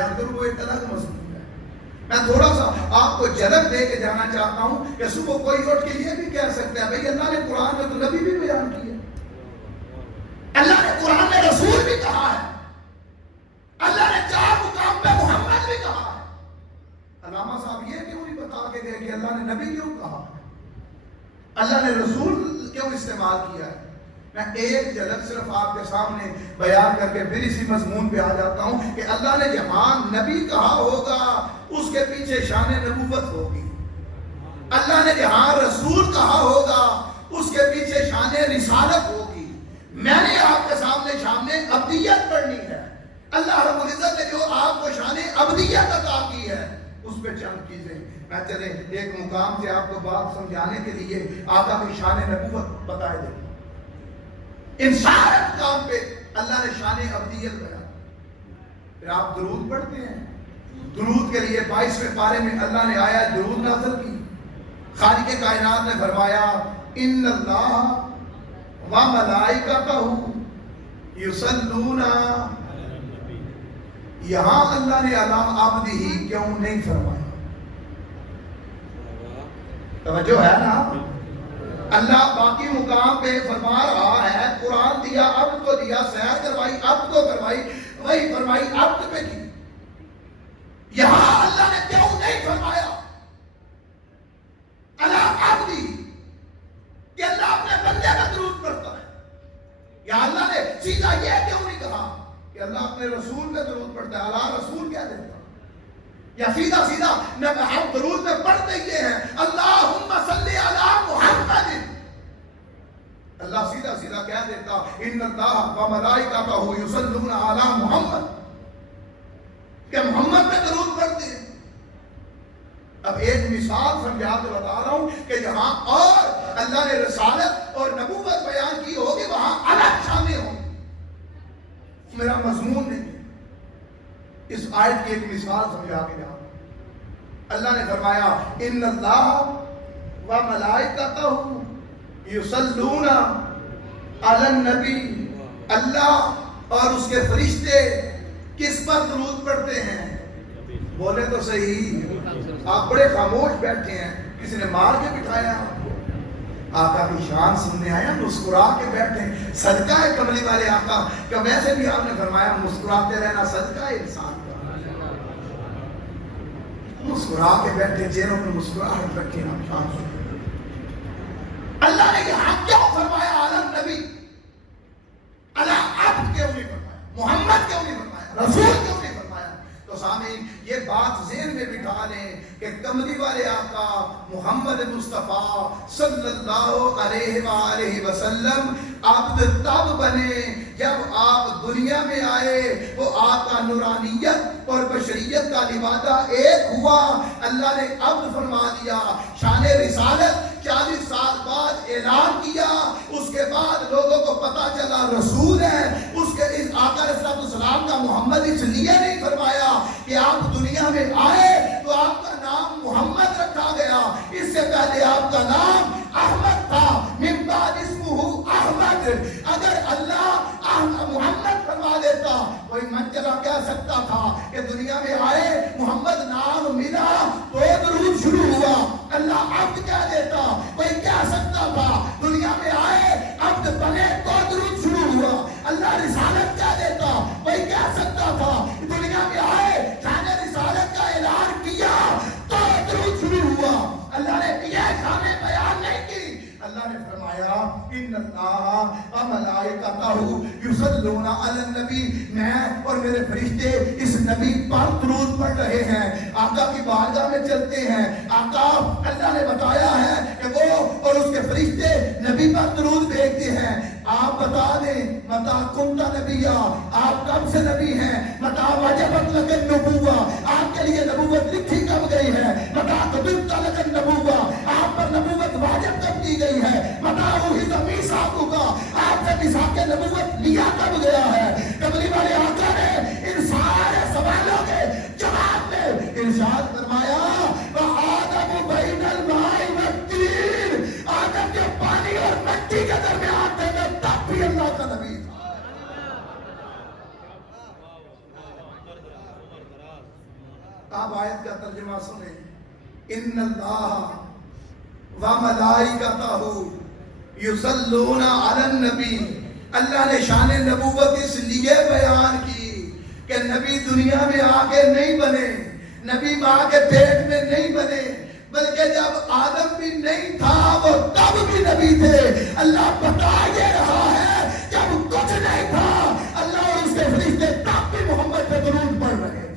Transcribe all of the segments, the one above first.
بیان کروں وہ ایک الگ مضمون ہے. میں تھوڑا سا آپ کو جھلک دے کے جانا چاہتا ہوں کہ صبح کوئی اٹھ کے یہ بھی کہہ سکتا ہے بھئی اللہ نے قرآن میں تو نبی بھی بیان کیا، اللہ نے قرآن میں رسول بھی کہا ہے، اللہ نے 4 مقام پہ محمد بھی کہا ہے. علامہ صاحب یہ کیوں نہیں بتا کے گئے کہ اللہ نے نبی کیوں کہا ہے، اللہ نے رسول کیوں استعمال کیا ہے؟ میں ایک جھلک صرف آپ کے سامنے بیان کر کے پھر اسی مضمون پہ آ جاتا ہوں کہ اللہ نے جہاں نبی کہا ہوگا اس کے پیچھے شان نبوت ہوگی، اللہ نے جہاں رسول کہا ہوگا اس کے پیچھے شان رسالت ہوگی. میں نے آپ کے سامنے ابدیت پڑھنی ہے. اللہ رب العزت نے جو آپ کو شان ابدیت عطا کی ہے اس پہ چند چیزیں میں چلے ایک مقام سے آپ کو بات سمجھانے کے لیے آقا کی شان نبوت بتائے دیں. ان سارے مقام پہ اللہ نے شان ابدیت بیان. پھر آپ درود پڑھتے ہیں، درود کے لیے 22ویں پارے میں اللہ نے آیا درود نازل کی. خالق کائنات نے فرمایا ان اللہ و ملائکتہ یصلون. یہاں اللہ نے علی عبدہ کیوں نہیں فرمایا؟ توجہ ہے نا؟ اللہ باقی مقام پہ فرما رہا ہے قرآن دیا عبد کو دیا، سیر کروائی عبد کو کروائی، وہی فرمائی عبد پہ کی. یہاں اللہ نے کیوں نہیں فرمایا اللہ عبدی کہ اللہ اپنے بندے کا درود پڑھتا ہے؟ یا اللہ نے سیدھا یہ کیوں نہیں کہا کہ اللہ اپنے رسول پہ درود پڑھتا ہے؟ اللہ رسول کیا دیتا؟ یا سیدھا ہم درود میں پڑھتے یہ ہیں اللہم صلی علی محمد. اللہ سیدھا کہہ دیتا ان اللہ و ملائکتہ یصلون علی محمد کہ محمد پہ درود پڑھتے ہیں. اب ایک مثال سمجھا کے بتا رہا ہوں کہ جہاں اور اللہ نے رسالت اور نبوت بیان کی ہوگی وہاں الگ شانیں ہوں. میرا مضمون نہیں، اس آیت کی ایک مثال سمجھا کے جا. اللہ نے فرمایا ان اللہ و ملائکتہ یصلون علی النبی. اللہ اور اس کے فرشتے کس پر درود پڑھتے ہیں؟ بولے تو صحیح. آپ بڑے خاموش بیٹھے ہیں، کسی نے مار کے بٹھایا؟ آقا کی شان سننے آیا مسکرا کے بیٹھے. صدقہ ہے کملی والے آقا کہ ویسے بھی آپ نے فرمایا مسکراتے رہنا صدقہ ہے انسان کا. مسکرا کے بیٹھے، چہروں میں مسکراہٹ رکھے نا شان سننے. اللہ نے یہاں کیوں فرمایا عالم نبی؟ اللہ عبد کیوں نہیں فرمایا؟ محمد کیوں نہیں فرمایا؟ رسول کیوں نہیں فرمایا؟ تو سامعین یہ بات ذہن میں بٹھا لیں کہ کملی والے آقا محمد مصطفیٰ صلی اللہ علیہ وآلہ وسلم عبد تب بنے جب آپ دنیا میں آئے. وہ آپ کا نورانیت اور بشریت کا لبادہ ایک ہوا. اللہ نے عبد فرما دیا. شان رسالت 40 سال بعد اعلان کیا. اس کے بعد لوگوں کو پتا چلا رسول ہے. اس کے اس آقا علیہ السلام کا محمد اس لیے نہیں فرمایا کہ آپ دنیا میں آئے تو آپ کا نام محمد رکھا گیا. اس سے پہلے آپ کا نام احمد تھا. من بعد اسمہ احمد. اگر اللہ محمد فرما دیتا کوئی منچلا کہہ سکتا تھا کہ دنیا میں آئے محمد نام ملا تو درود شروع ہوا. اللہ عبد کہہ دیتا کوئی کہہ سکتا تھا دنیا میں آئے عبد بنے تو درود شروع ہوا. اللہ رسالت کہہ دیتا کوئی کہہ سکتا تھا دنیا میں آئے شان رسالت کا اعلان کیا تو درود شروع ہوا. اللہ نے یہ شان بیان نہیں کی. اللہ نے فرمایا ان اللہ و ملائکتہ یصلون علی النبی. میں اور میرے فرشتے اس نبی پر درود پڑھ رہے ہیں. آقا کی بارگاہ میں چلتے ہیں. آقا اللہ نے بتایا ہے کہ وہ اور اس کے فرشتے نبی پر درود بھیجتے ہیں. آپ بتا دیں متا کنت نبیا، آپ کب سے نبی ہیں؟ متا وجبت لک النبوہ، آپ کے لیے نبوت لکھی کب گئی ہے؟ متا کتبت لک النبوہ، آپ پر نبوت واجب کب کی گئی ہے؟ متا اوحد میثاقک، آپ سے میثاق نبوت لیا کب گیا ہے؟ کملی والے آقا نے ان سارے سوالوں کے جواب میں ارشاد فرمایا وآدم بین الماء والطین. آدم جو پانی اور مٹی کے درمیان تھے تب بھی اللہ کا نبی تھا. آپ آیت کا ترجمہ سنیں، ان اللہ و ملائکتہ یصلون علی النبی، اللہ نے شان نبوت اس لیے بیان کی کہ نبی دنیا میں آگے نہیں بنے، نبی ماں کے پیٹ میں نہیں بنے، بلکہ جب آدم بھی نہیں تھا وہ تب بھی نبی تھے۔ اللہ بتا یہ رہا ہے جب کچھ نہیں تھا اللہ اور اس کے فرشتے تب بھی محمد پہ درود پڑھ رہے تھے،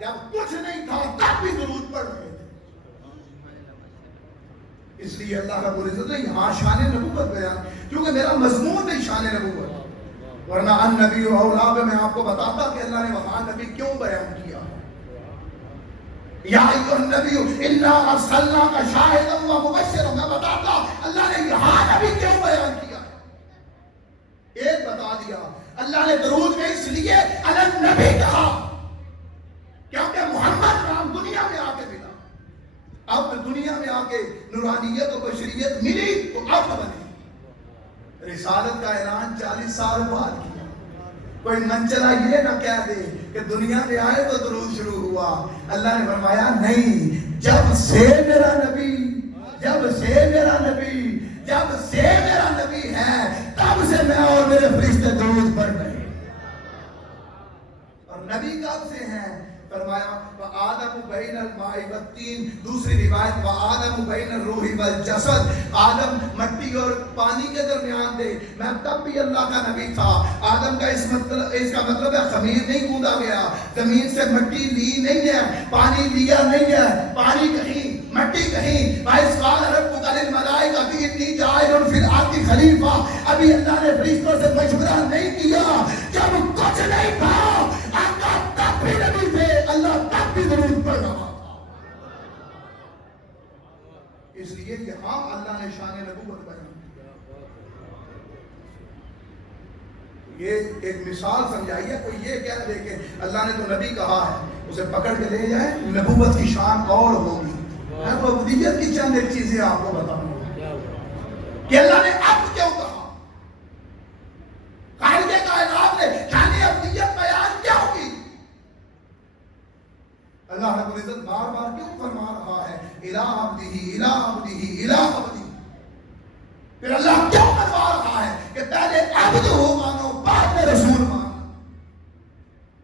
جب کچھ نہیں تھا تب بھی درود پڑھ رہے تھے۔ اس لیے اللہ رب العزت نے یہاں شان نبوت بیان، کیونکہ میرا مضمون نہیں شان نبوت، ورنہ ان نبی و اولا میں آپ کو بتاتا کہ اللہ نے وہاں نبی کیوں بیان کیا۔ یا ایھا النبی انا ارسلناک شاہدا و مبشرا، میں بتاتا اللہ نے یہاں نبی کیوں بیان کیا ہے۔ ایک بتا دیا اللہ نے درود میں اس لیے علی النبی کہا کیونکہ محمد نام دنیا میں آ کے ملا، اب دنیا میں آ کے نورانیت و بشریت ملی تو اب بنی۔ رسالت کا اعلان 40 سال بعد کیا، کوئی منچلا یہ نہ کہہ دے کہ دنیا میں آئے تو درود شروع ہوا۔ اللہ نے فرمایا نہیں، جب سے میرا نبی ہے تب سے میں اور میرے فرشتے درود پڑھ رہے ہیں۔ اور نبی کب سے ہیں؟ فرمایا وآدم بین الماء والطین، دوسری روایت وآدم بین الروح والجسد، آدم مٹی اور پانی کے درمیان تھے، میں تب بھی اللہ کا نبی تھا۔ آدم کا اس کا مطلب ہے خمیر نہیں کوندا گیا، زمین سے مٹی لی نہیں ہے، پانی لیا نہیں ہے، پانی کہیں مٹی کہیں۔ وَإِذْ قَالَ رَبُّكَ لِلْمَلَائِكَةِ إِنِّي جَاعِلٌ فِي الْأَرْضِ خلیفہ، ابھی اللہ نے فرشتوں سے مشورہ نہیں کیا، جب کچھ نہیں تھا آقا تب بھی نبی تھے، اللہ تب بھی درود پڑھ رہا تھا۔ اس لیے یہاں اللہ نے شان نبوت بیان کیا۔ یہ ایک مثال سمجھائیے، کوئی یہ کہہ دے کہ اللہ نے تو نبی کہا ہے اسے پکڑ کے لے جائے، نبوت کی شان اور ہوگی۔ میں تو ابدیت کی چند ایک چیزیں آپ کو بتاؤں کہ اللہ نے اب کیوں کہا، خالق کائنات نے شان ابدیت بیان کیوں کی۔ اللہ رب العزت بار بار کیوں فرما رہا ہے الہ عبدہ الہ عبدہ الہ عبدہ، پھر اللہ کیوں فرما رہا ہے کہ پہلے عبد ہو مانو بعد میں رسول مانو،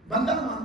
بندہ مانو۔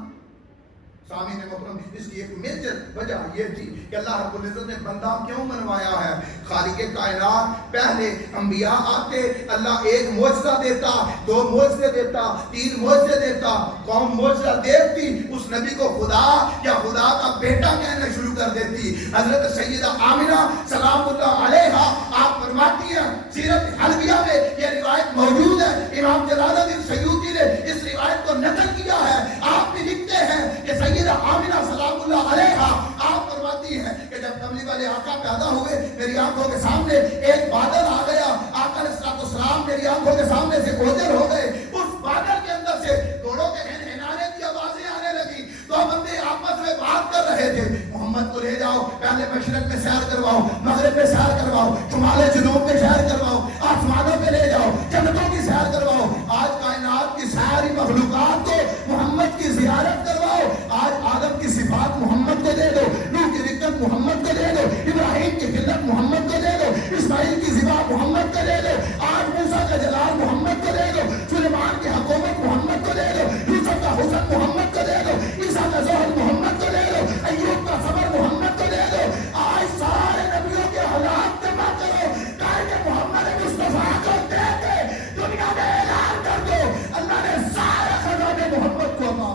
سامعین محترم، اس کی ایک میجر وجہ یہ تھی کہ اللہ رب العزت نے بندہ کیوں منوایا ہے۔ خالق کائنات پہلے انبیاء آتے، اللہ ایک معجزہ دیتا، 2 معجزے دیتا، 3 معجزے دیتا، قوم معجزہ دیکھتی، اس نبی کو خدا یا خدا کا بیٹا کہنا شروع کر دیتی۔ حضرت سیدہ آمنہ سلام اللہ علیہا آپ فرماتی ہیں، سیرت حلبیہ میں یہ روایت موجود ہے، امام جلال الدین سیوطی نے اس روایت کو نقل کیا ہے۔ آپ بھی لکھتے ہیں کہ سیدہ آمنہ سلام اللہ علیہا آپ فرماتی ہیں کہ جب کملی والے آقا پیدا ہوئے میری آنکھوں کے سامنے ایک بادل آ گیا، آقا علیہ السلام میری آنکھوں کے سامنے سے اوجھل ہو گئے، اس بادل کے اندر سے گھوڑوں کے ہنہنانے کی آوازیں آنے لگی، 2 بندے آپس میں بات کر رہے تھے، محمد کو لے جاؤ، پہلے مشرق میں سیر کرواؤ، مغرب میں سیر کرواؤ، شمال جنوب میں سیر کرواؤ، آسمانوں پہ لے جاؤ، جنتوں کی سیر کرواؤ، آج کائنات کی ساری مخلوقات کو محمد کی زیارت کرواؤ، آج آدم کی صفات محمد کو دے دو، نوح کی رکت محمد کو دے دو، ابراہیم کی خلت محمد کو دے دو، اسماعیل کی ذبح محمد کو دے دو، آج موسیٰ کا جلال محمد کو دے دو، سلیمان کی حکومت محمد کو دے دو، یوسف کا حسن محمد کو دے دو، عیسیٰ کا زہد محمد کو دے دو، ایوب کا صبر محمد کو دے دو، آج سارے نبیوں کے حالات جمع کرو، کہ محمد مصطفیٰ کو دے کے دنیا میں اعلان کر دو اللہ نے سارے خزانے محمد کو عطا۔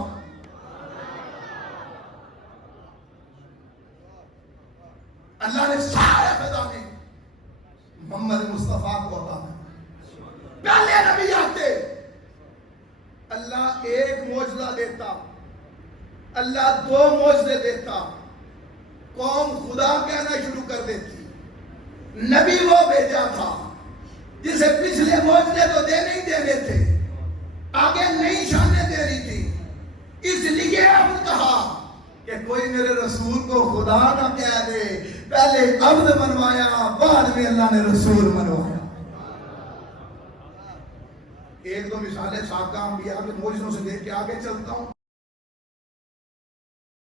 اللہ نے سارے خزانے محمد مصطفیٰ کو عطا۔ پہلے نبی آتے، اللہ ایک معجزہ دیتا، اللہ 2 معجزے دیتا، قوم خدا کہنا شروع کر دیتی۔ نبی وہ بھیجا تھا جسے پچھلے معجزے تو دینے ہی دینے تھے، آگے نئی شانیں دے رہی تھی، اس لیے اب کہا کہ کوئی میرے رسول کو خدا نہ کہہ دے، پہلے عبد منوایا بعد میں اللہ نے رسول منوایا۔ 1-2 مثالیں میں ساکہ انبیاء کے معجزوں سے دیکھ کے آگے چلتا ہوں.